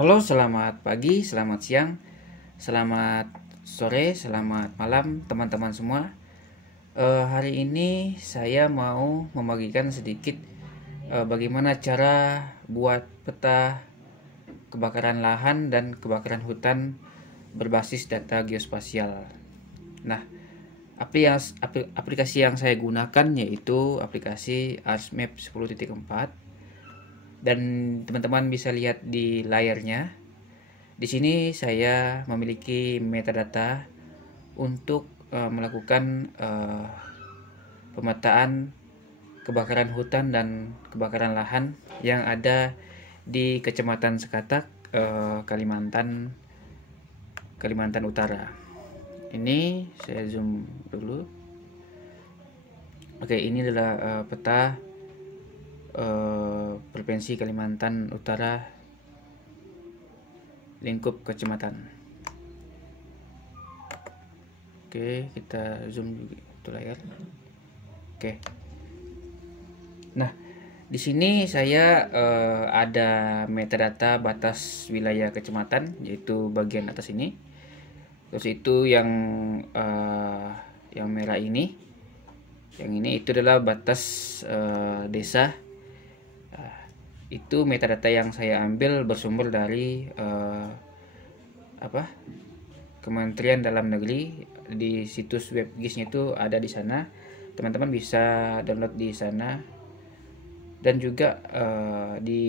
Halo, selamat pagi, selamat siang, selamat sore, selamat malam teman-teman semua. Hari ini saya mau membagikan sedikit bagaimana cara buat peta kebakaran lahan dan kebakaran hutan berbasis data geospasial. Nah, aplikasi yang saya gunakan yaitu aplikasi ArsMap 10.4, dan teman-teman bisa lihat di layarnya. Di sini saya memiliki metadata untuk melakukan pemetaan kebakaran hutan dan kebakaran lahan yang ada di Kecamatan Sekatak, Kalimantan Utara. Ini saya zoom dulu. Oke, ini adalah peta Provinsi Kalimantan Utara, lingkup kecamatan. Oke, kita zoom juga itu layar. Oke. Nah, di sini saya ada metadata batas wilayah kecamatan, yaitu bagian atas ini. Terus itu yang merah ini, yang ini itu adalah batas desa. Itu metadata yang saya ambil bersumber dari Kementerian Dalam Negeri. Di situs web GIS-nya itu ada di sana. Teman-teman bisa download di sana. Dan juga di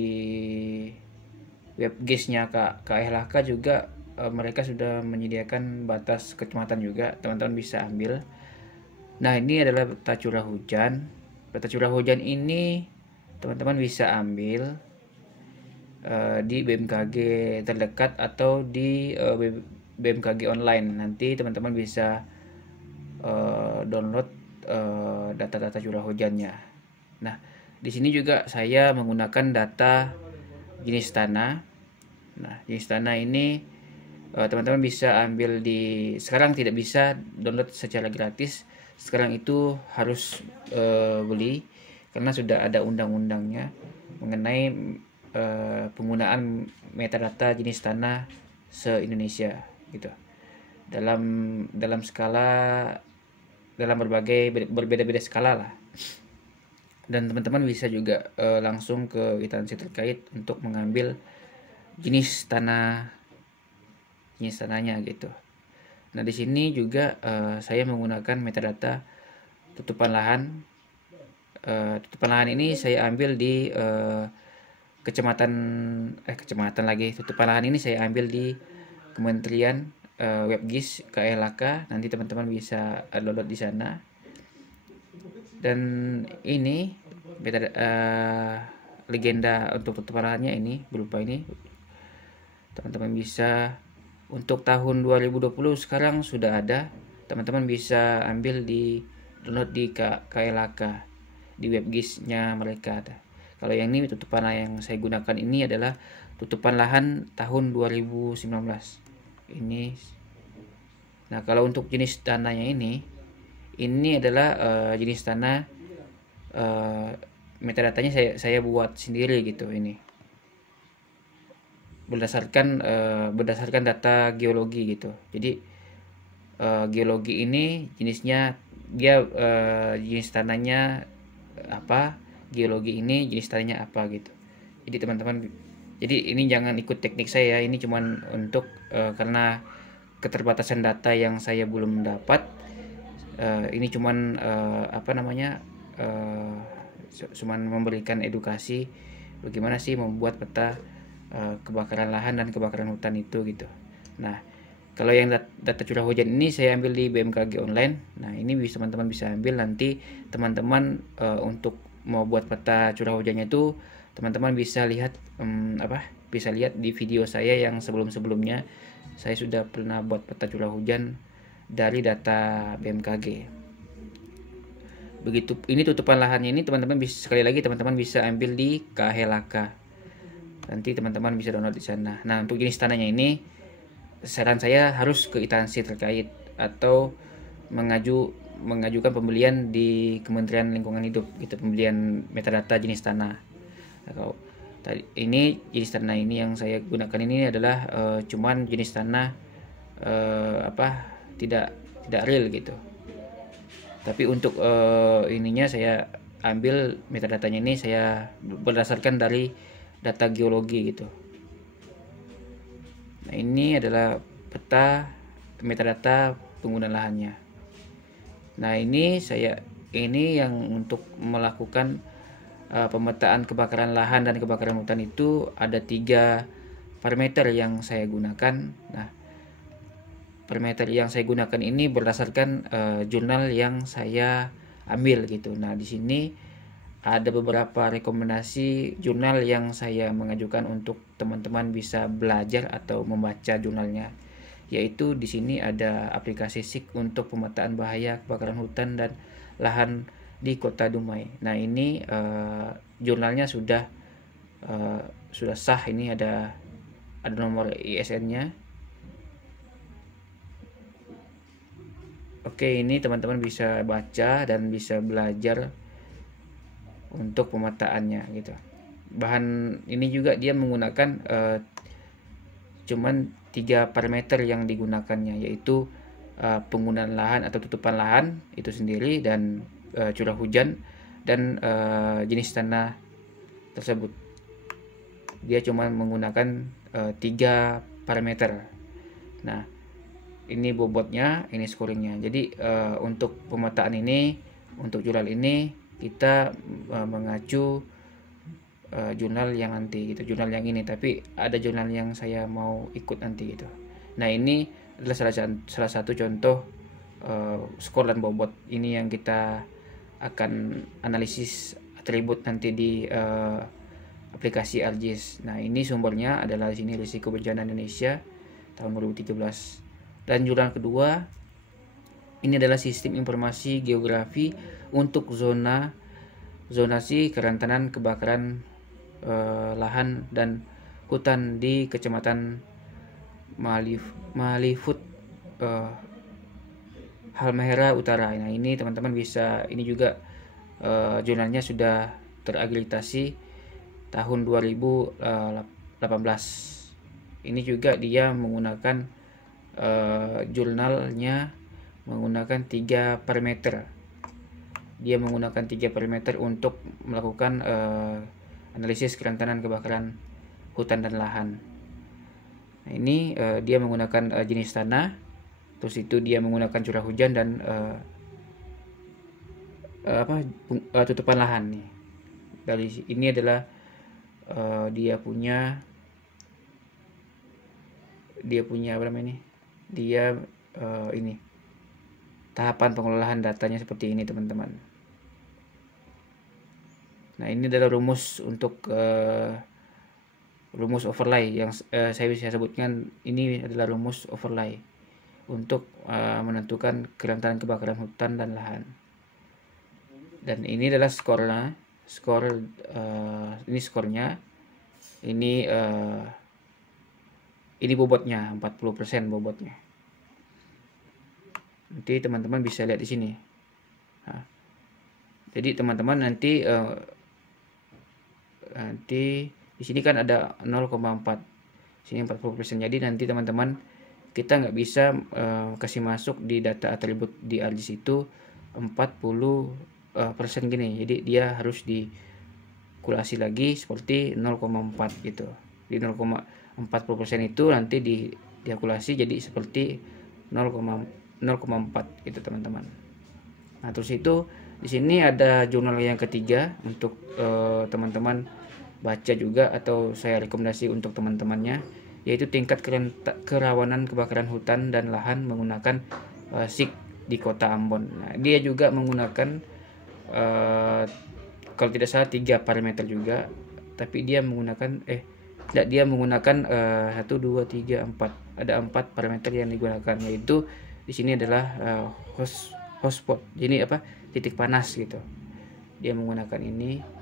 web GIS-nya KLHK juga mereka sudah menyediakan batas kecamatan juga. Teman-teman bisa ambil. Nah, ini adalah peta curah hujan. Peta curah hujan ini teman-teman bisa ambil di BMKG terdekat atau di BMKG online. Nanti teman-teman bisa download data-data curah hujannya. Nah, di sini juga saya menggunakan data jenis tanah. Nah, jenis tanah ini teman-teman bisa ambil sekarang tidak bisa download secara gratis. Sekarang itu harus beli karena sudah ada undang-undangnya mengenai penggunaan metadata jenis tanah se-Indonesia gitu. Dalam skala, dalam berbagai berbeda-beda skala lah. Dan teman-teman bisa juga langsung ke instansi terkait untuk mengambil jenis tanahnya gitu. Nah, di sini juga saya menggunakan metadata tutupan lahan. Tutupan lahan ini saya ambil di kecamatan lagi. Tutupan lahan ini saya ambil di Kementerian web GIS KLHK. Nanti teman-teman bisa download di sana. Dan ini legenda untuk tutupan lahannya ini berupa ini. Teman-teman bisa untuk tahun 2020 sekarang sudah ada. Teman-teman bisa ambil di download di KLHK, di web GIS-nya mereka ada. Kalau yang ini tutupan lahan yang saya gunakan ini adalah tutupan lahan tahun 2019. Ini. Nah, kalau untuk jenis tanahnya ini adalah jenis tanah, metadatanya saya buat sendiri gitu ini. Berdasarkan data geologi gitu. Jadi geologi ini jenisnya dia jenis tanahnya apa, geologi ini jenis tanahnya apa gitu. Jadi teman-teman, jadi ini jangan ikut teknik saya, ini cuman untuk karena keterbatasan data yang saya belum dapat. Ini cuman cuman memberikan edukasi bagaimana sih membuat peta kebakaran lahan dan kebakaran hutan itu gitu. Nah, kalau yang data curah hujan ini saya ambil di BMKG online. Nah, ini teman-teman bisa ambil. Nanti teman-teman untuk mau buat peta curah hujannya itu teman-teman bisa lihat bisa lihat di video saya yang sebelum-sebelumnya. Saya sudah pernah buat peta curah hujan dari data BMKG. Begitu ini tutupan lahannya ini teman-teman bisa, sekali lagi teman-teman bisa ambil di KLHK. Nanti teman-teman bisa download di sana. Nah, untuk jenis tanahnya ini saran saya harus ke instansi terkait atau mengajukan pembelian di Kementerian Lingkungan Hidup gitu, pembelian metadata jenis tanah. Nah, Tadi ini jenis tanah ini yang saya gunakan ini adalah cuman jenis tanah tidak real gitu. Tapi untuk ininya saya ambil metadatanya ini saya berdasarkan dari data geologi gitu. Nah, ini adalah peta metadata penggunaan lahannya. Nah, ini yang untuk melakukan pemetaan kebakaran lahan dan kebakaran hutan itu ada 3 parameter yang saya gunakan. Nah, parameter yang saya gunakan ini berdasarkan jurnal yang saya ambil gitu. Nah, di sini ada beberapa rekomendasi jurnal yang saya mengajukan untuk teman-teman bisa belajar atau membaca jurnalnya. Yaitu di sini ada aplikasi SIG untuk pemetaan bahaya kebakaran hutan dan lahan di Kota Dumai. Nah, ini jurnalnya sudah sah. Ini ada nomor ISN-nya. Oke, ini teman-teman bisa baca dan bisa belajar untuk pemetaannya gitu. Bahan ini juga dia menggunakan cuman 3 parameter yang digunakannya, yaitu penggunaan lahan atau tutupan lahan itu sendiri, dan curah hujan, dan jenis tanah tersebut. Dia cuma menggunakan 3 parameter. Nah, ini bobotnya, ini scoringnya. Jadi untuk pemetaan ini, untuk jurnal ini kita mengacu jurnal yang nanti gitu, jurnal yang ini, tapi ada jurnal yang saya mau ikut nanti gitu. Nah, ini adalah salah satu contoh skor dan bobot ini yang kita akan analisis atribut nanti di aplikasi ArcGIS. Nah, ini sumbernya adalah di sini Risiko Bencana Indonesia tahun 2013. Dan jurnal kedua ini adalah Sistem Informasi Geografi untuk zonasi kerentanan kebakaran lahan dan hutan di Kecamatan Malifut Halmahera Utara. Nah, ini teman-teman bisa, ini juga jurnalnya sudah terakreditasi tahun 2018. Ini juga dia menggunakan jurnalnya menggunakan 3 parameter. Dia menggunakan 3 parameter untuk melakukan analisis kerentanan kebakaran hutan dan lahan. Nah, ini dia menggunakan jenis tanah, terus itu dia menggunakan curah hujan dan tutupan lahan nih. Dari ini adalah dia punya apa namanya ini? Dia ini tahapan pengelolaan datanya seperti ini, teman-teman. Nah, ini adalah rumus untuk rumus overlay yang saya bisa sebutkan. Ini adalah rumus overlay untuk menentukan kerentanan kebakaran hutan dan lahan. Dan ini adalah skornya. Ini skornya. Ini bobotnya 40% bobotnya. Nanti teman-teman bisa lihat di sini. Nah, jadi teman-teman nanti di sini kan ada 0,4, sini 40%. Jadi nanti teman-teman, kita nggak bisa kasih masuk di data atribut di ArcGIS itu 40% gini. Jadi dia harus dikulasi lagi seperti 0,4 gitu. Di 0,40% itu nanti diakulasi jadi seperti 0,4 gitu, teman-teman. Nah, terus itu di sini ada jurnal yang ketiga untuk teman-teman baca juga, atau saya rekomendasi untuk teman-temannya, yaitu tingkat kerawanan kebakaran hutan dan lahan menggunakan SIG di Kota Ambon. Nah, dia juga menggunakan kalau tidak salah 3 parameter juga, tapi dia menggunakan 1, 2, 3, 4. Ada 4 parameter yang digunakan, yaitu di sini adalah hotspot. Jadi titik panas gitu. Dia menggunakan ini.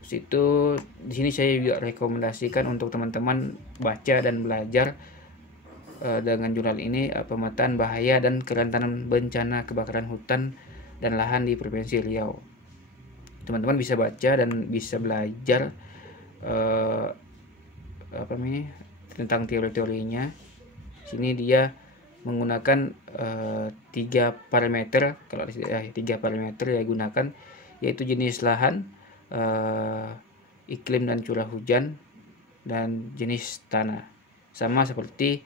Terus itu di sini saya juga rekomendasikan untuk teman-teman baca dan belajar dengan jurnal ini, pemetaan bahaya dan kerentanan bencana kebakaran hutan dan lahan di Provinsi Riau. Teman-teman bisa baca dan bisa belajar eh, apa ini tentang teori-teorinya. Sini dia menggunakan 3 parameter. Kalau di 3 parameter ya gunakan, yaitu jenis lahan, iklim dan curah hujan, dan jenis tanah. Sama seperti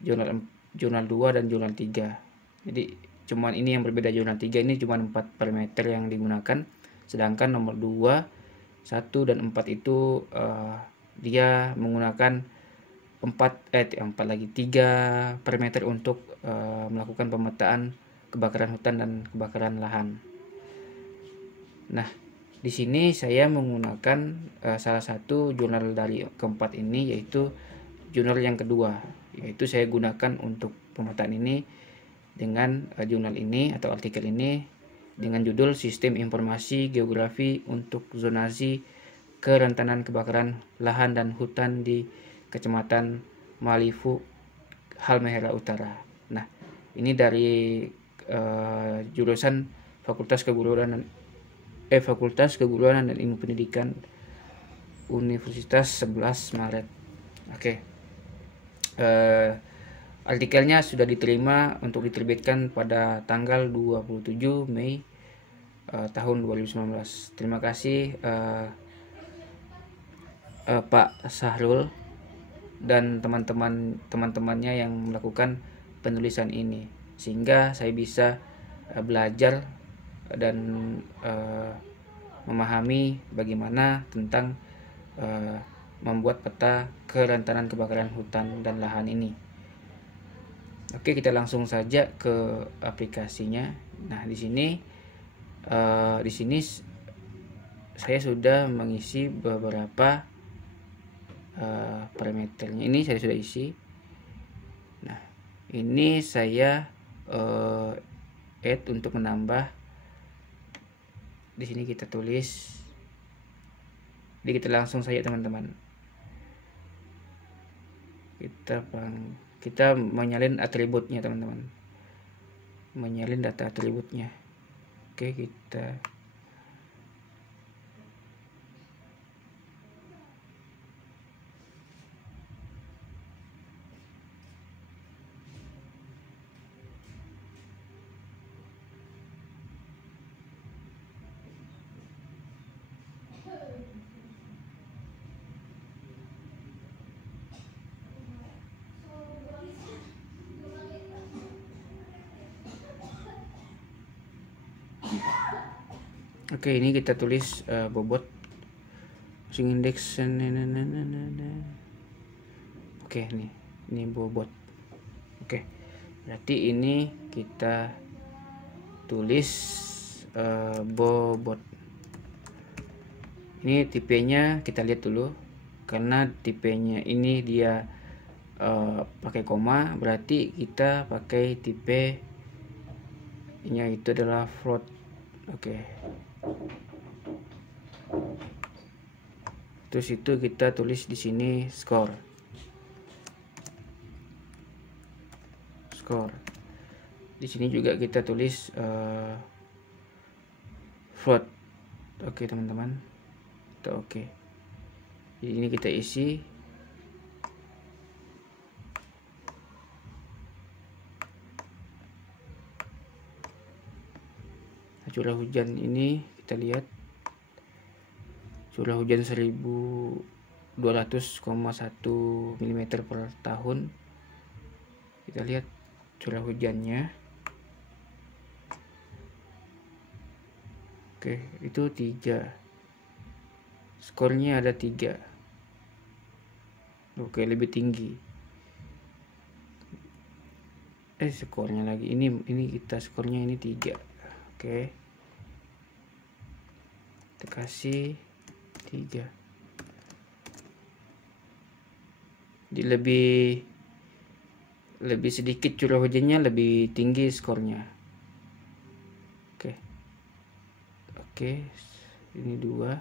jurnal 2 dan jurnal 3. Jadi cuman ini yang berbeda, jurnal 3 ini cuma 4 parameter yang digunakan, sedangkan nomor 2, 1 dan 4 itu dia menggunakan 3 parameter untuk melakukan pemetaan kebakaran hutan dan kebakaran lahan. Nah, di sini saya menggunakan salah satu jurnal dari keempat ini, yaitu jurnal yang kedua, yaitu saya gunakan untuk pemetaan ini dengan jurnal ini atau artikel ini dengan judul Sistem Informasi Geografi untuk Zonasi Kerentanan Kebakaran Lahan dan Hutan di Kecamatan Malifu, Halmahera Utara. Nah, ini dari jurusan Fakultas Keguruan dan Ilmu Pendidikan Universitas 11 Maret. Oke. Artikelnya sudah diterima untuk diterbitkan pada tanggal 27 Mei tahun 2019. Terima kasih Pak Sahrul dan teman-temannya yang melakukan penulisan ini, sehingga saya bisa belajar dan memahami bagaimana tentang membuat peta kerentanan kebakaran hutan dan lahan ini. Oke, kita langsung saja ke aplikasinya. Nah, di sini saya sudah mengisi beberapa parameternya. Ini saya sudah isi. Nah, ini saya add untuk menambah. Di sini kita tulis. Jadi kita langsung saja teman-teman. Kita menyalin atributnya teman-teman. Menyalin data atributnya. Oke, kita Oke, ini kita tulis bobot sing indeks. Oke, ini bobot. Oke, berarti ini kita tulis bobot. Ini tipenya kita lihat dulu, karena tipenya ini dia pakai koma, berarti kita pakai tipe nya itu adalah float. Oke. Terus itu kita tulis di sini score. Di sini juga kita tulis float. Oke teman-teman. Oke. Jadi ini kita isi. Curah hujan ini kita lihat, curah hujan 1200,1 mm per tahun. Kita lihat curah hujannya. Oke, itu 3. Skornya ada 3. Oke, lebih tinggi. Skornya lagi. Ini kita skornya ini 3. Oke. Kita kasih 3. Jadi lebih sedikit curah hujannya, lebih tinggi skornya. Oke, ini 2.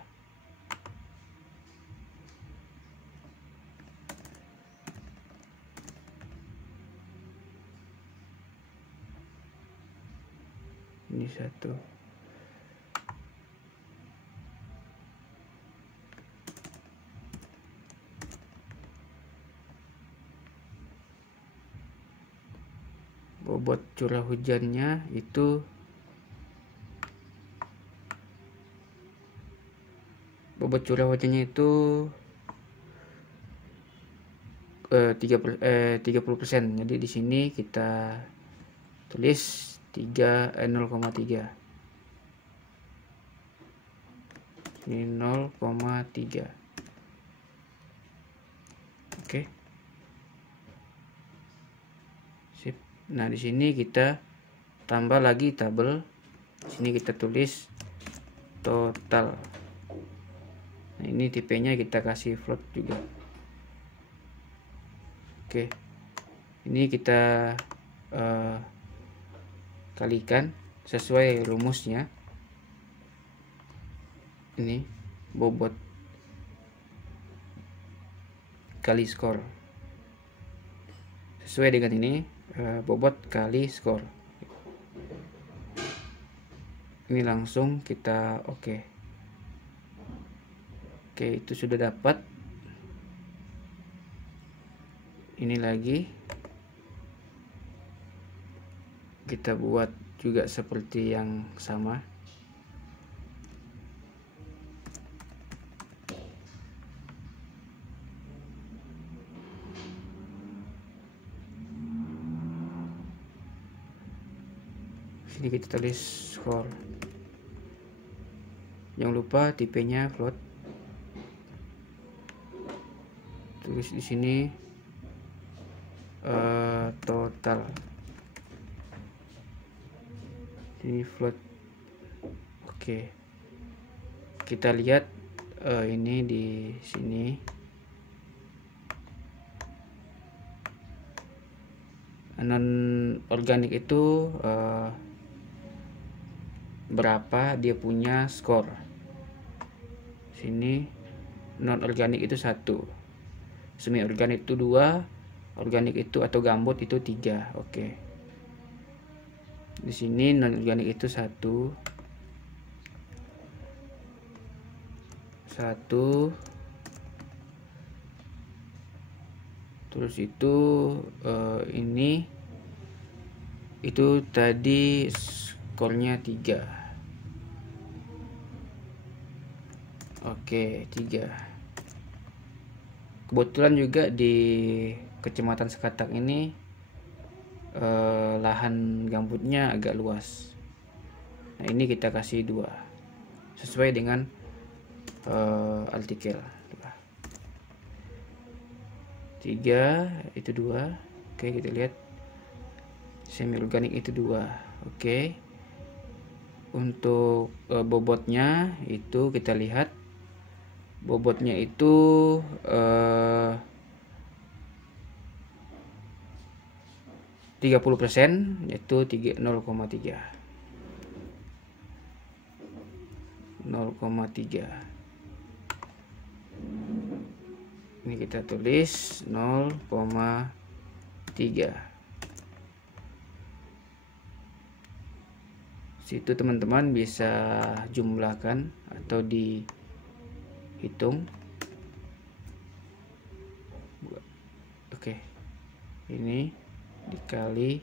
Ini 1. bobot curah hujannya itu bobot curah hujannya itu 30%. Jadi di sini kita tulis 0,3. Ini 0,3. Oke. Sip. Nah, di sini kita tambah lagi tabel. Di sini kita tulis total. Nah, ini tipenya kita kasih float juga. Oke. Ini kita kalikan sesuai rumusnya. Ini bobot kali skor. Sesuai dengan ini, bobot kali skor. Ini langsung kita oke. Oke, itu sudah dapat. Ini lagi kita buat juga seperti yang sama. Sini kita tulis skor. Jangan lupa tipenya float. Tulis di sini total. Ini float. Oke. Kita lihat ini di sini. Non organik itu berapa dia punya skor. Sini non organik itu 1, semi organik itu 2, organik itu atau gambut itu 3. Oke. Di sini non organik itu 1, terus itu ini itu tadi skornya 3. Oke, 3. Kebetulan juga di Kecamatan Sekatak ini lahan gambutnya agak luas. Nah, ini kita kasih 2 sesuai dengan artikel. 3 itu 2. Oke, kita lihat semi organik itu 2. Oke. Untuk bobotnya itu kita lihat bobotnya itu 30%, yaitu 0,3. Ini kita tulis 0,3. Situ teman-teman bisa jumlahkan atau dihitung. Oke. Ini dikali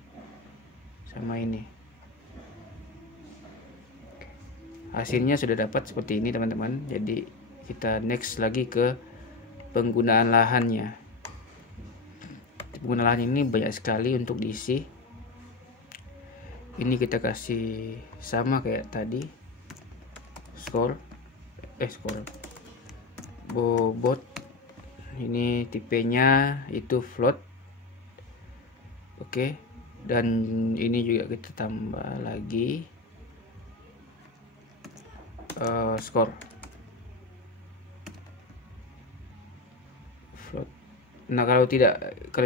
sama ini. Hasilnya sudah dapat seperti ini teman-teman. Jadi kita next lagi ke penggunaan lahannya. Penggunaan lahan ini banyak sekali untuk diisi. Ini kita kasih sama kayak tadi, skor bobot. Ini tipenya itu float. Oke. Dan ini juga kita tambah lagi skor float. Nah, kalau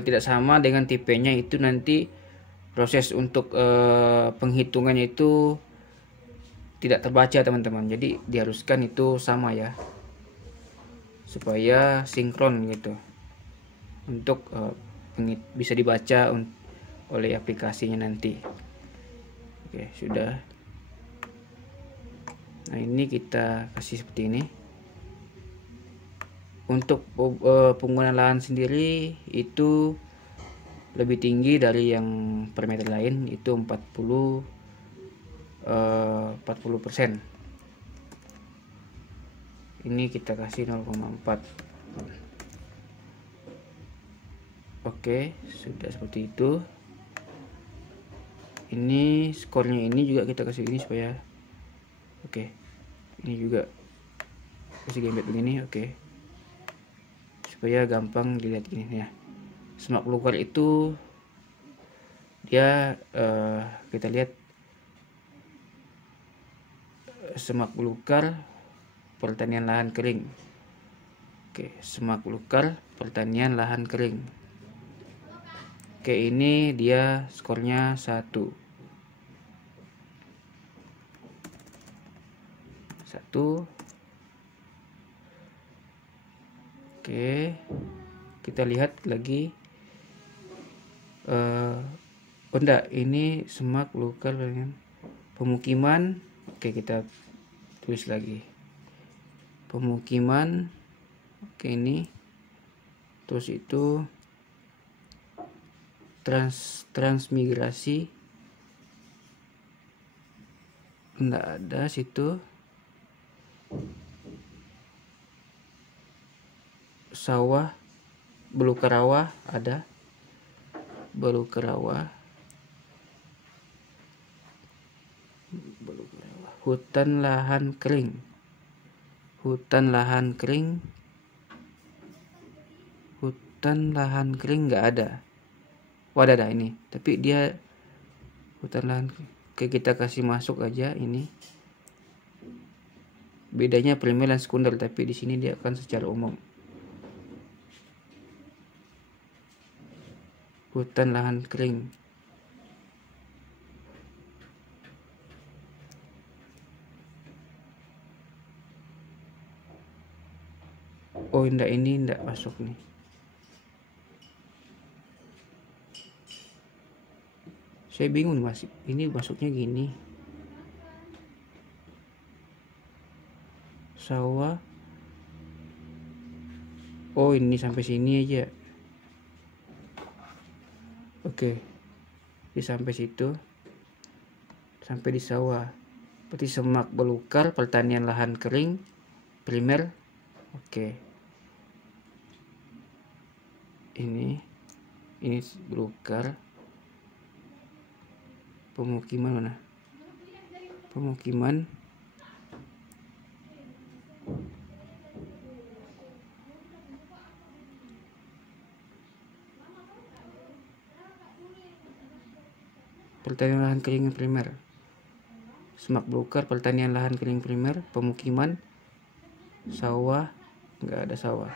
tidak sama dengan tipenya itu nanti proses untuk penghitungannya itu tidak terbaca teman-teman. Jadi diharuskan itu sama ya, supaya sinkron gitu untuk bisa dibaca oleh aplikasinya nanti. Oke, sudah. Nah, ini kita kasih seperti ini. Untuk penggunaan lahan sendiri itu lebih tinggi dari yang per meter lain, itu 40%. Ini kita kasih 0,4. Oke, sudah seperti itu. Ini skornya ini juga kita kasih ini supaya oke. Ini juga kasih gembet begini, oke. Supaya gampang dilihat ini ya. Semak belukar itu dia kita lihat semak belukar pertanian lahan kering. Oke, semak belukar pertanian lahan kering. Oke, ini dia skornya 1. Oke, kita lihat lagi. Oh enggak, ini semak belukar dengan pemukiman. Oke, kita tulis lagi pemukiman. Oke, ini terus itu transmigrasi enggak ada situ. Sawah belukar rawa ada, belukar rawa, hutan lahan kering, hutan lahan kering, hutan lahan kering nggak ada. Wadah ada ini, tapi dia hutan lahan. Oke, kita kasih masuk aja ini. Bedanya primer dan sekunder, tapi di sini dia akan secara umum. Hutan lahan kering. Oh enggak, ini enggak masuk nih. Saya bingung mas, ini masuknya gini. Sawah. Oh ini sampai sini aja. Oke, di sampai situ, sampai di sawah. Berarti semak belukar pertanian lahan kering primer. Oke, ini belukar pemukiman mana? Pemukiman. Pertanian lahan kering primer. Semak belukar pertanian lahan kering primer, pemukiman, sawah, nggak ada sawah.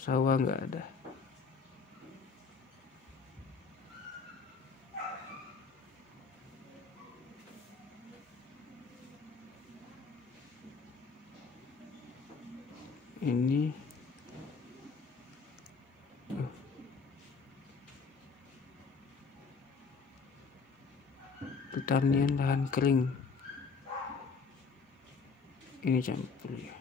Sawah nggak ada. Ini pertanian lahan kering. Ini campur ya.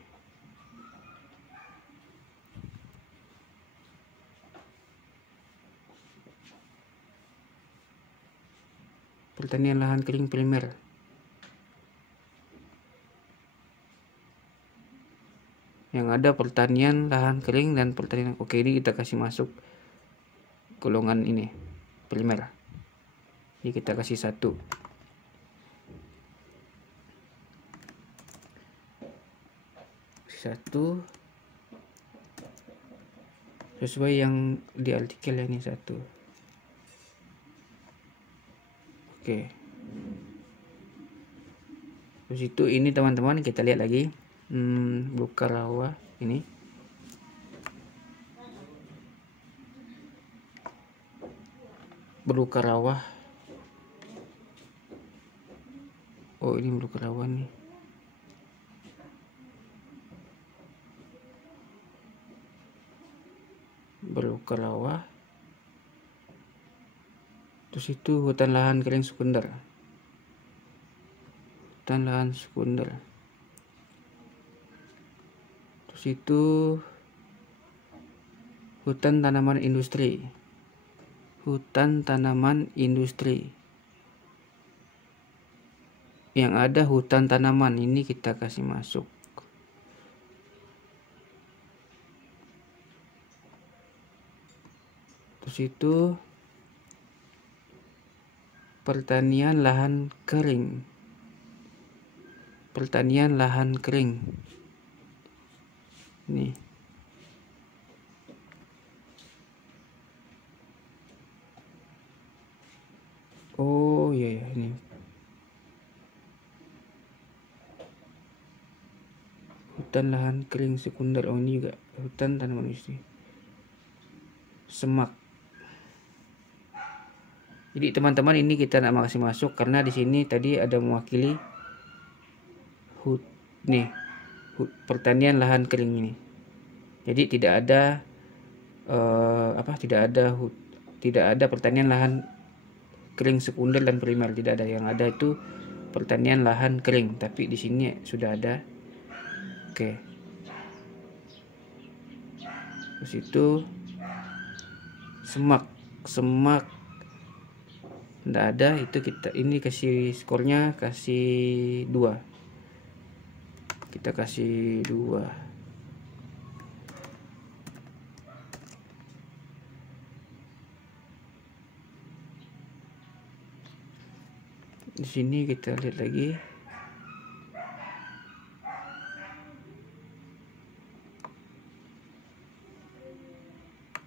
Pertanian lahan kering primer. Yang ada pertanian lahan kering dan pertanian. Oke, ini kita kasih masuk golongan ini primer. Jadi kita kasih 1. Sesuai yang di artikel ini 1. Oke. Terus itu ini teman-teman kita lihat lagi. Belukar rawa ini. Belukar rawa. Oh, ini belukar rawa nih. Belukar rawa. Terus itu hutan lahan kering sekunder. Hutan lahan sekunder. Terus itu hutan tanaman industri. hutan tanaman industri. Yang ada hutan tanaman ini kita kasih masuk. Terus itu pertanian lahan kering. Pertanian lahan kering. Nih. Oh iya ya, ini. Hutan lahan kering sekunder. Oh ini juga hutan tanaman industri. Semak. Jadi teman-teman, ini kita nak kasih masuk karena di sini tadi ada mewakili pertanian lahan kering ini. Jadi tidak ada tidak ada pertanian lahan kering sekunder dan primer, tidak ada. Yang ada itu pertanian lahan kering, tapi di sini sudah ada. Oke. Terus itu semak tidak ada, itu kita ini kasih skornya kasih 2. Kita kasih 2. Di sini kita lihat lagi.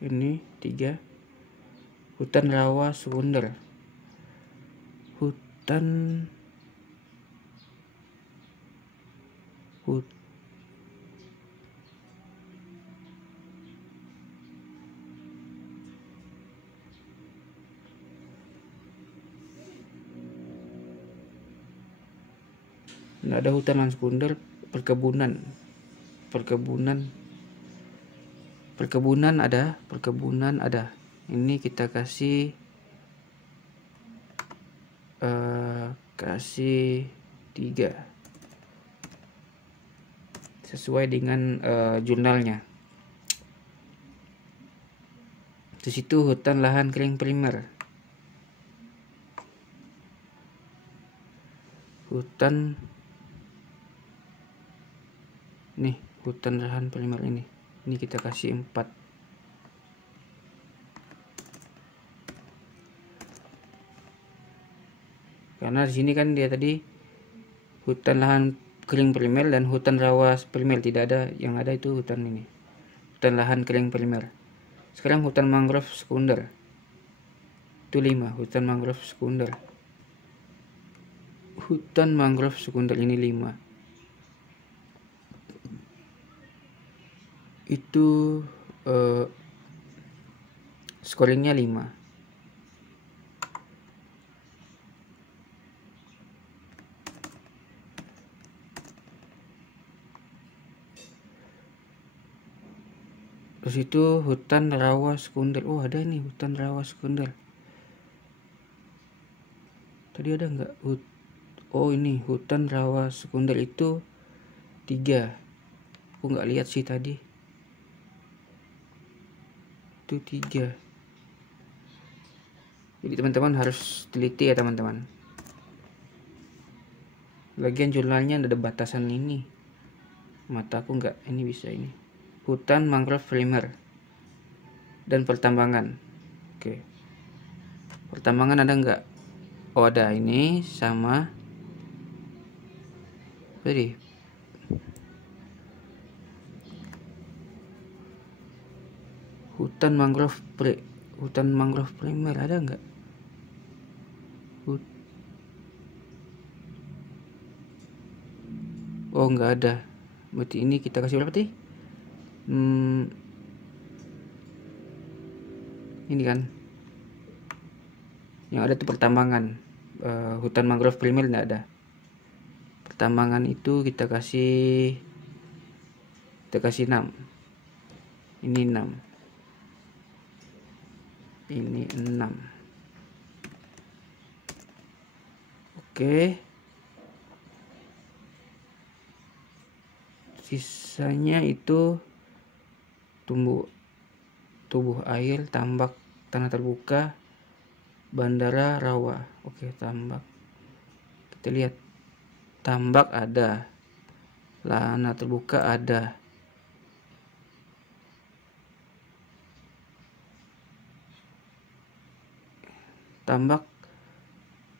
Ini 3. Hutan rawa sekunder. Nggak ada hutan lahan sekunder. Perkebunan ada. Ini kita kasih 3 sesuai dengan jurnalnya. Di situ hutan lahan kering primer. Hutan lahan primer ini kita kasih 4. Karena di sini kan dia tadi hutan lahan kering primer dan hutan rawa primer, tidak ada. Yang ada itu hutan lahan kering primer. Sekarang hutan mangrove sekunder itu 5. Hutan mangrove sekunder ini 5. Itu scoringnya 5. Terus itu hutan rawa sekunder. Oh ada nih hutan rawa sekunder. Tadi ada nggak? Oh ini hutan rawa sekunder itu 3. Aku nggak lihat sih tadi. Itu 3. Jadi teman-teman harus teliti ya teman-teman. Lagian jurnalnya ada batasan ini. Mataku nggak ini bisa ini. Hutan mangrove primer dan pertambangan. Oke. Pertambangan ada nggak? Oh ada, ini sama. Tadi hutan mangrove primer ada nggak? Oh nggak ada. Berarti ini kita kasih berapa sih? Ini kan yang ada tuh pertambangan. Hutan mangrove primer nggak ada. Pertambangan itu kita kasih 6. Ini 6. Ini 6. Oke. Sisanya itu tubuh air, tambak, tanah terbuka, Bandara Rawa. Oke, tambak. Kita lihat tambak ada, lahan terbuka ada. Tambak,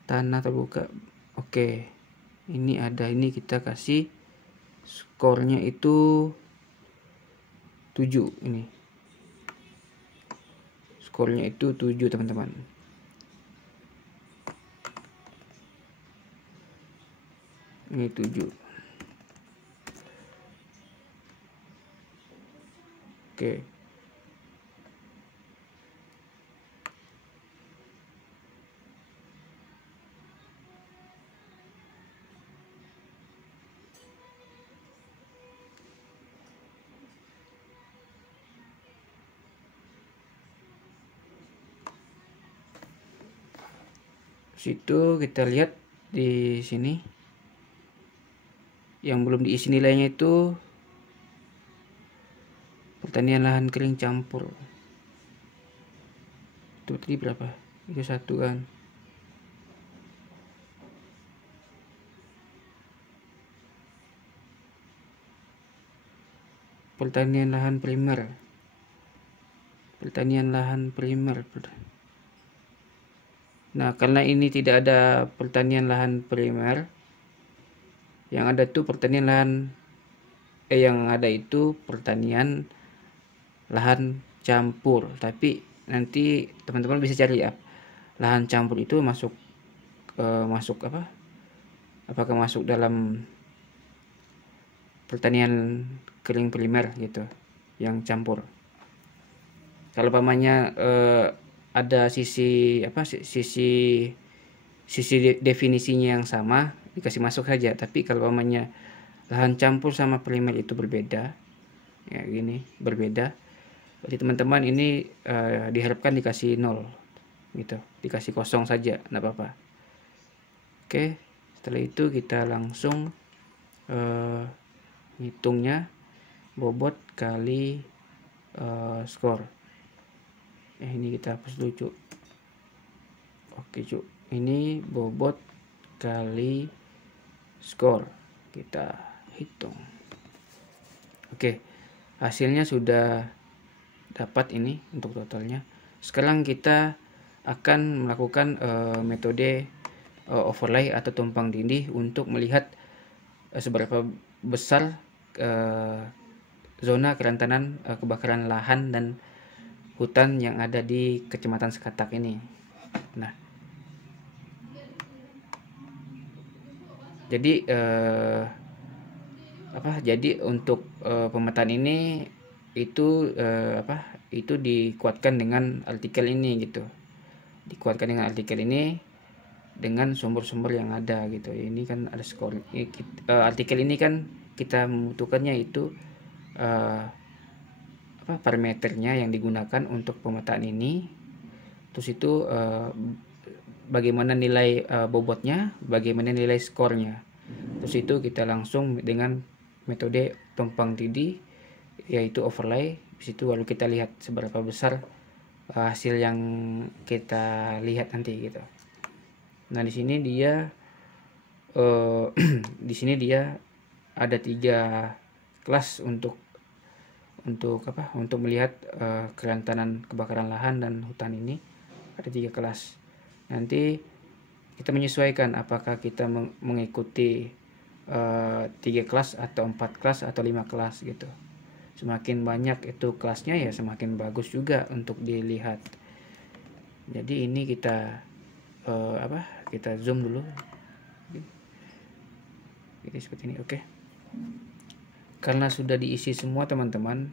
tanah terbuka. Oke, ini ada, ini kita kasih skornya itu 7. Ini skornya itu 7 teman-teman. Ini 7. Oke. Situ kita lihat di sini yang belum diisi nilainya itu pertanian lahan kering campur. Itu tadi berapa? Itu 1 kan. Pertanian lahan primer. Pertanian lahan primer. Nah, karena ini tidak ada pertanian lahan primer, yang ada itu pertanian lahan yang ada itu pertanian lahan campur. Tapi nanti teman-teman bisa cari ya, lahan campur itu masuk apa? Apakah masuk dalam pertanian kering primer gitu, yang campur. Kalau pamannya ada sisi apa, sisi definisinya yang sama, dikasih masuk saja. Tapi kalau pamannya lahan campur sama primer itu berbeda, ya gini, berbeda. Jadi teman-teman ini diharapkan dikasih 0 gitu, dikasih kosong saja, enggak apa-apa. Oke, setelah itu kita langsung hitungnya bobot kali skor. Ini kita hapus dulu, Cuk. Oke, Cuk. Ini bobot kali skor. Kita hitung. Oke. Hasilnya sudah dapat ini untuk totalnya. Sekarang kita akan melakukan metode overlay atau tumpang tindih untuk melihat seberapa besar zona kerentanan kebakaran lahan dan hutan yang ada di Kecamatan Sekatak ini. Nah, jadi jadi untuk pemetaan ini itu itu dikuatkan dengan artikel ini gitu. Dikuatkan dengan artikel ini dengan sumber-sumber yang ada gitu. Ini kan ada skor. Artikel ini kan kita membutuhkannya itu parameternya yang digunakan untuk pemetaan ini, terus itu bagaimana nilai bobotnya, bagaimana nilai skornya. Terus itu kita langsung dengan metode tumpang tindih, yaitu overlay. Di situ baru kita lihat seberapa besar hasil yang kita lihat nanti gitu. Nah, di sini dia di sini dia ada 3 kelas untuk melihat kerentanan kebakaran lahan dan hutan ini. Ada 3 kelas. Nanti kita menyesuaikan apakah kita mengikuti 3 kelas atau 4 kelas atau 5 kelas gitu. Semakin banyak itu kelasnya ya semakin bagus juga untuk dilihat. Jadi ini kita kita zoom dulu. Jadi seperti ini, oke. Karena sudah diisi semua teman-teman,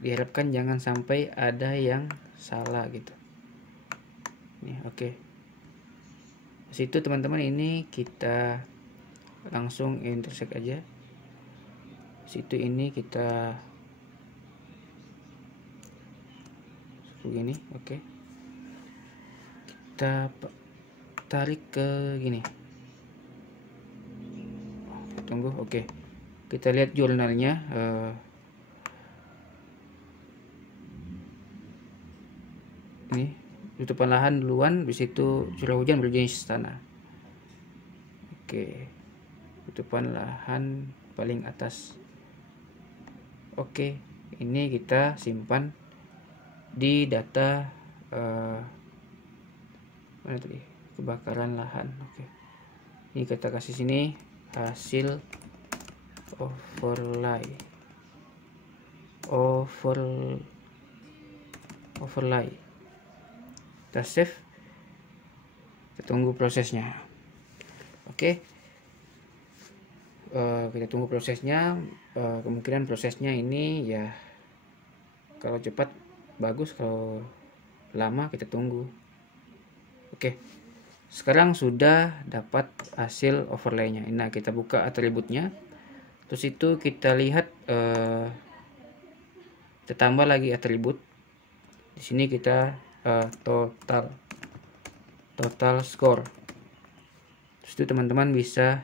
diharapkan jangan sampai ada yang salah gitu. Nih, oke. Situ teman-teman, ini kita langsung intersect aja. Situ ini kita begini, oke. Kita tarik ke gini. Tunggu, oke. Kita lihat jurnalnya. Ini tutupan lahan duluan, habis itu curah hujan berjenis tanah. Oke, tutupan lahan paling atas. Oke, ini kita simpan di data mana tadi, kebakaran lahan. Oke, ini kita kasih sini hasil overlay. Kita save, kita tunggu prosesnya. Oke, kita tunggu prosesnya. Kemungkinan prosesnya ini ya, kalau cepat bagus, kalau lama kita tunggu. Oke, sekarang sudah dapat hasil overlaynya. Nah, kita buka atributnya, terus itu kita lihat, kita tambah lagi atribut. Di sini kita total score. Terus itu teman-teman bisa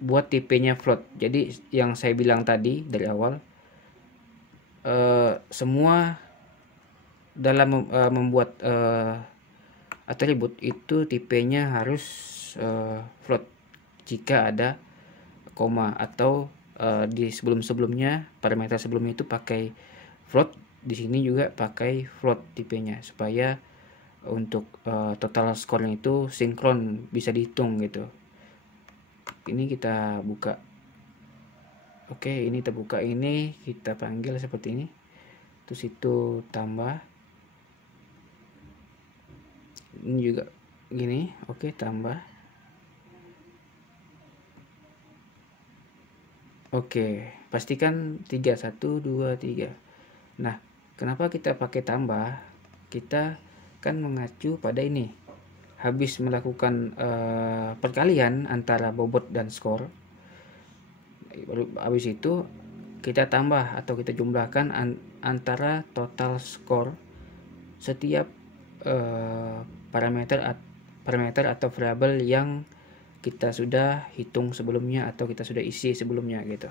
buat tipenya float. Jadi yang saya bilang tadi dari awal, semua dalam membuat atribut itu tipenya harus float jika ada koma, atau di sebelumnya parameter sebelumnya itu pakai float, di sini juga pakai float tipenya, supaya untuk total skornya itu sinkron, bisa dihitung gitu. Ini kita buka. Oke, ini kita buka, ini kita panggil seperti ini, terus itu tambah, ini juga gini. Oke, tambah. Oke, pastikan 3, 1, 2, 3. Nah, kenapa kita pakai tambah? Kita kan mengacu pada ini, habis melakukan perkalian antara bobot dan skor, habis itu kita tambah atau kita jumlahkan antara total skor setiap parameter atau variabel yang kita sudah hitung sebelumnya atau kita sudah isi sebelumnya gitu.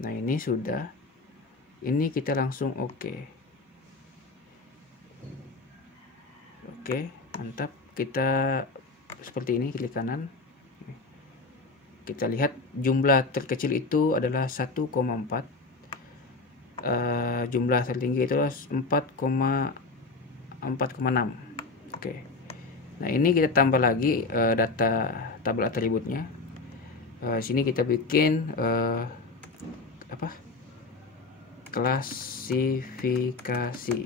Nah, ini sudah, ini kita langsung oke, mantap. Kita seperti ini, klik kanan, kita lihat jumlah terkecil itu adalah 1,4, jumlah tertinggi itu 4,6. Oke. Nah, ini kita tambah lagi data tabel atributnya. Sini kita bikin klasifikasi.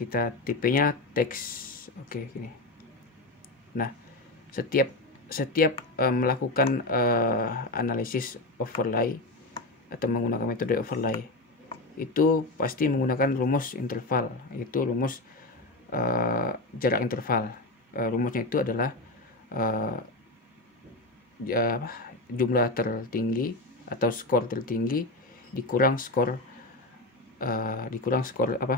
Kita tipenya teks. Oke, gini. Nah, setiap melakukan analisis overlay atau menggunakan metode overlay itu pasti menggunakan rumus interval, itu rumus jarak interval. Rumusnya itu adalah jumlah tertinggi atau skor tertinggi dikurang skor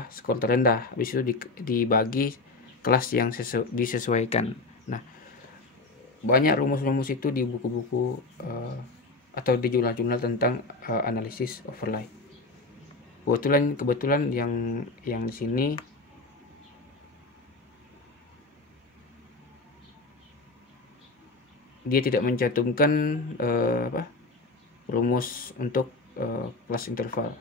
skor terendah, habis itu dibagi kelas yang disesuaikan. Nah, banyak rumus-rumus itu di buku-buku atau di jurnal-jurnal tentang analisis overlay. Kebetulan yang di sini dia tidak mencantumkan rumus untuk kelas interval.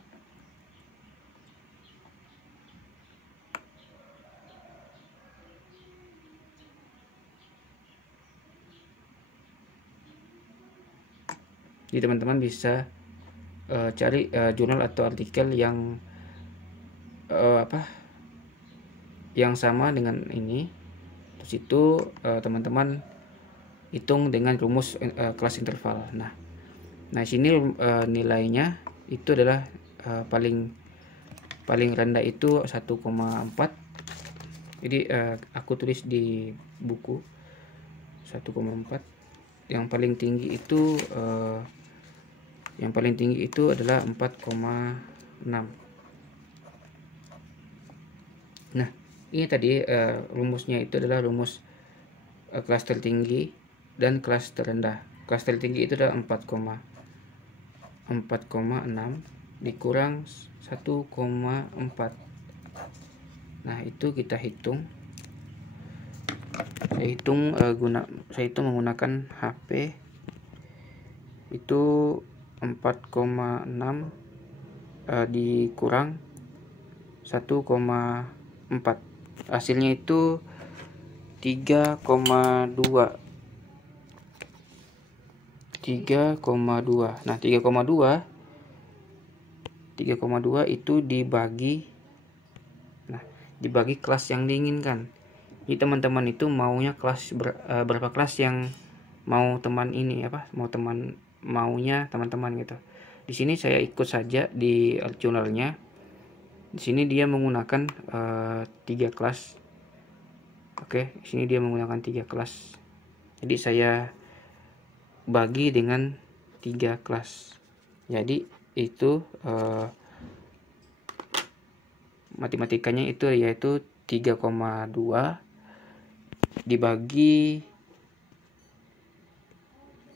Jadi teman-teman bisa cari jurnal atau artikel yang yang sama dengan ini, terus itu teman-teman hitung dengan rumus kelas interval. Nah, sini nilainya itu adalah paling rendah itu 1,4. Jadi aku tulis di buku 1,4. Yang paling tinggi itu adalah 4,6. Nah, ini tadi rumusnya itu adalah rumus kelas tertinggi dan kelas terendah. Kelas tertinggi itu adalah 4,6 dikurang 1,4. Nah, itu kita hitung. Saya hitung menggunakan HP itu 4,6 dikurang 1,4. Hasilnya itu 3,2. Nah, 3,2 itu dibagi kelas yang diinginkan. Jadi teman-teman itu maunya kelas berapa kelas yang mau maunya teman-teman gitu. Di sini saya ikut saja di jurnalnya. Di sini dia menggunakan 3 kelas. Oke, di sini dia menggunakan 3 kelas. Jadi saya bagi dengan 3 kelas. Jadi itu matematikanya itu yaitu 3,2 dibagi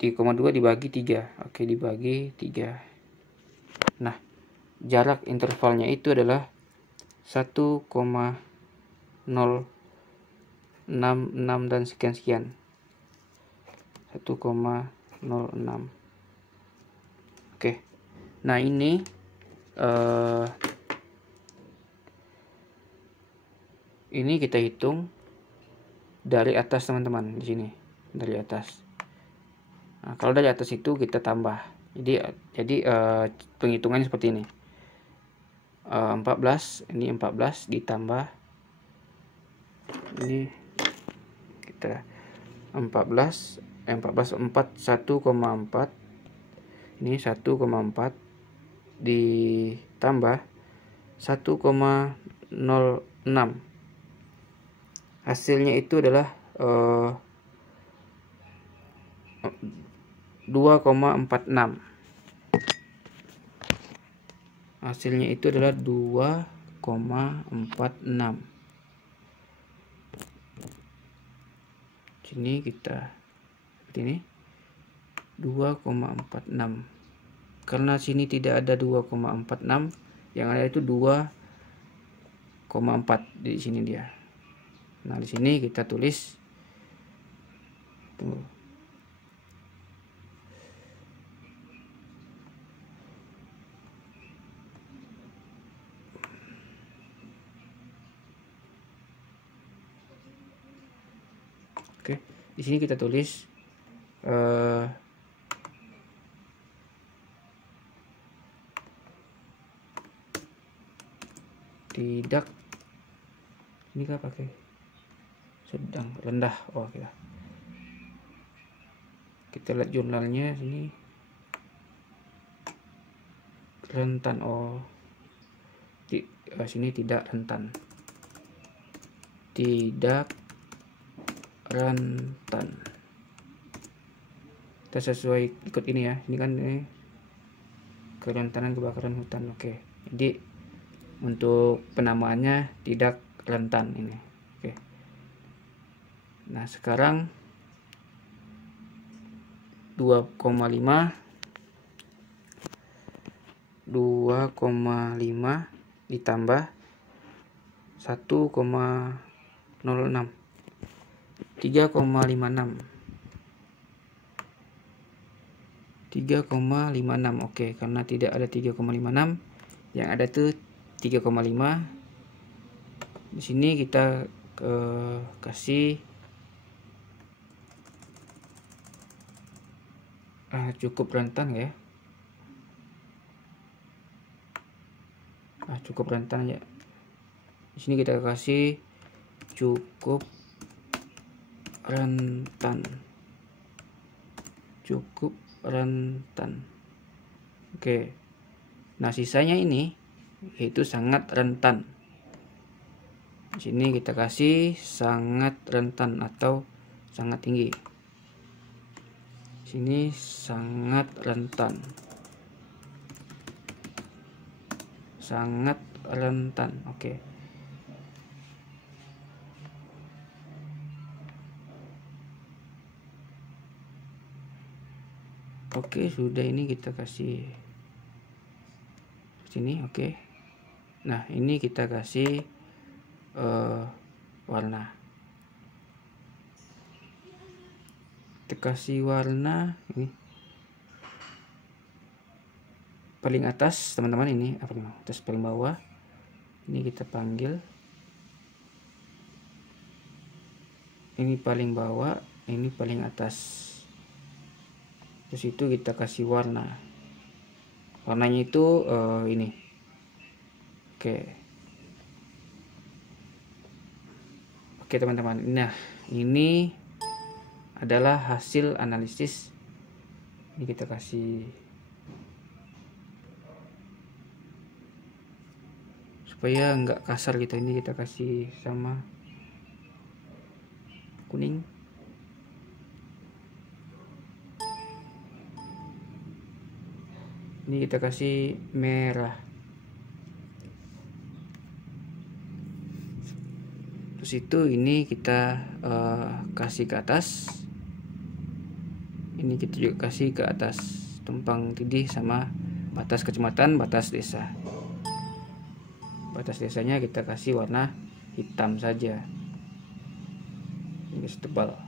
3. Oke, dibagi 3. Nah, jarak intervalnya itu adalah 1,066 dan sekian. 1,06. Oke. Nah, ini kita hitung dari atas, teman-teman, di sini. Dari atas. Nah, kalau dari atas itu kita tambah. Jadi penghitungannya seperti ini. 14, ini 14 ditambah ini kita 14 4 1,4, ini 1,4 ditambah 1,06. Hasilnya itu adalah 2,46. Hasilnya itu adalah 2,46. Sini kita seperti ini 2,46. Karena sini tidak ada 2,46, yang ada itu 2,4 di sini dia. Nah, di sini kita tulis. Tunggu. Oke, di sini kita tulis tidak, ini kan pakai sedang, rendah. Oh, kita lihat jurnalnya sini, rentan. Oh, sini tidak rentan. Kita sesuai ikut ini ya. Ini kan kerentanan kebakaran hutan. Oke, jadi untuk penamaannya tidak rentan ini. Oke. Nah, sekarang 2,5 ditambah 1,06, 3,56. Oke, karena tidak ada 3,56, yang ada tuh 3,5. Di sini kita kasih cukup rentan ya. Cukup rentan ya. Di sini kita kasih cukup rentan. Oke. Nah, sisanya ini yaitu sangat rentan. Di sini kita kasih sangat rentan atau sangat tinggi. Di sini sangat rentan. Oke. Oke, sudah, ini kita kasih sini. Oke. Nah, ini kita kasih warna. Kita kasih warna ini paling atas teman-teman, ini apa nih, atas paling bawah ini kita panggil, ini paling bawah, ini paling atas. Terus itu kita kasih warnanya itu ini. Oke teman-teman, nah ini adalah hasil analisis. Ini kita kasih supaya nggak kasar gitu, ini kita kasih sama kuning. Ini kita kasih merah. Terus itu ini kita kasih ke atas. Ini kita juga kasih ke atas, tumpang tindih sama batas kecamatan, batas desa. Batas desanya kita kasih warna hitam saja. Ini tebal.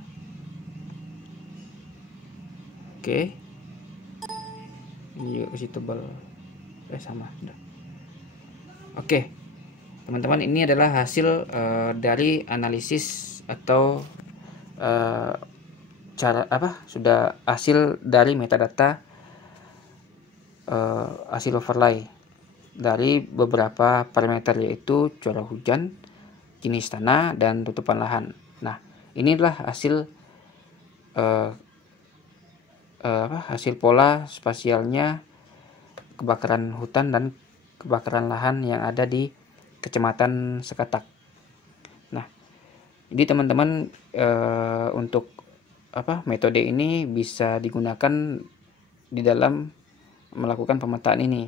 Oke. Ini juga kasih tebal. Sama. Udah. Oke. Teman-teman, ini adalah hasil dari analisis atau sudah hasil dari metadata hasil overlay dari beberapa parameter, yaitu curah hujan, jenis tanah, dan tutupan lahan. Nah, inilah hasil hasil pola spasialnya kebakaran hutan dan kebakaran lahan yang ada di Kecamatan Sekatak. Nah, jadi teman-teman untuk metode ini bisa digunakan di dalam melakukan pemetaan ini.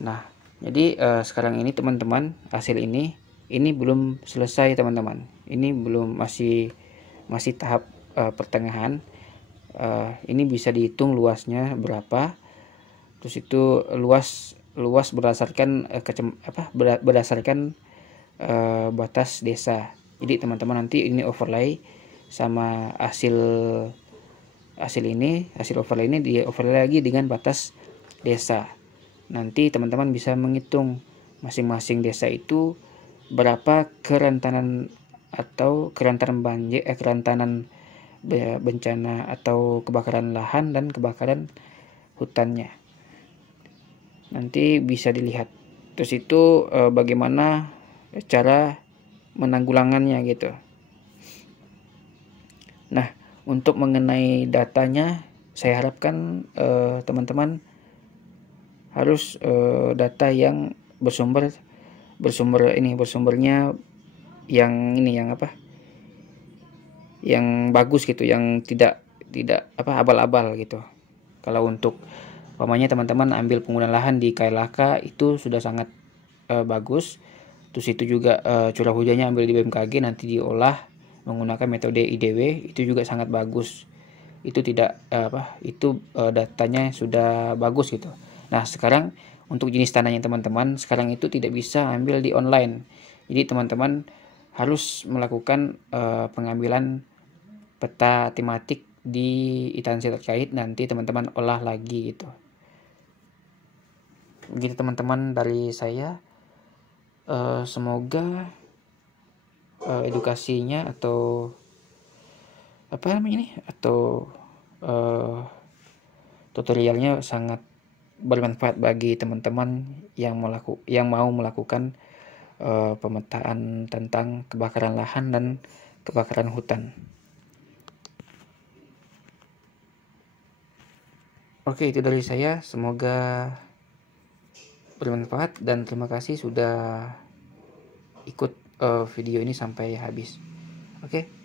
Nah, jadi sekarang ini teman-teman, hasil ini belum selesai teman-teman. Ini belum, masih tahap pertengahan. Ini bisa dihitung luasnya berapa. Terus itu luas berdasarkan berdasarkan batas desa. Jadi teman-teman, nanti ini overlay sama hasil overlay ini di overlay lagi dengan batas desa. Nanti teman-teman bisa menghitung masing-masing desa itu berapa kerentanan atau kerentanan bencana atau kebakaran lahan dan kebakaran hutannya. Nanti bisa dilihat. Terus itu bagaimana cara menanggulangannya gitu. Nah, untuk mengenai datanya, saya harapkan teman-teman harus data yang bersumbernya yang bagus gitu, yang tidak abal-abal gitu. Kalau untuk umpamanya teman-teman ambil penggunaan lahan di KLHK itu sudah sangat bagus. Terus itu juga curah hujannya ambil di BMKG, nanti diolah menggunakan metode IDW, itu juga sangat bagus. Itu tidak datanya sudah bagus gitu. Nah, sekarang untuk jenis tanahnya teman-teman, sekarang itu tidak bisa ambil di online. Jadi teman-teman harus melakukan pengambilan peta tematik di instansi terkait, nanti teman-teman olah lagi gitu. Begitu teman-teman dari saya. Semoga edukasinya atau tutorialnya sangat bermanfaat bagi teman-teman yang mau melakukan pemetaan tentang kebakaran lahan dan kebakaran hutan. Oke, itu dari saya. Semoga bermanfaat dan terima kasih sudah ikut video ini sampai habis. Oke.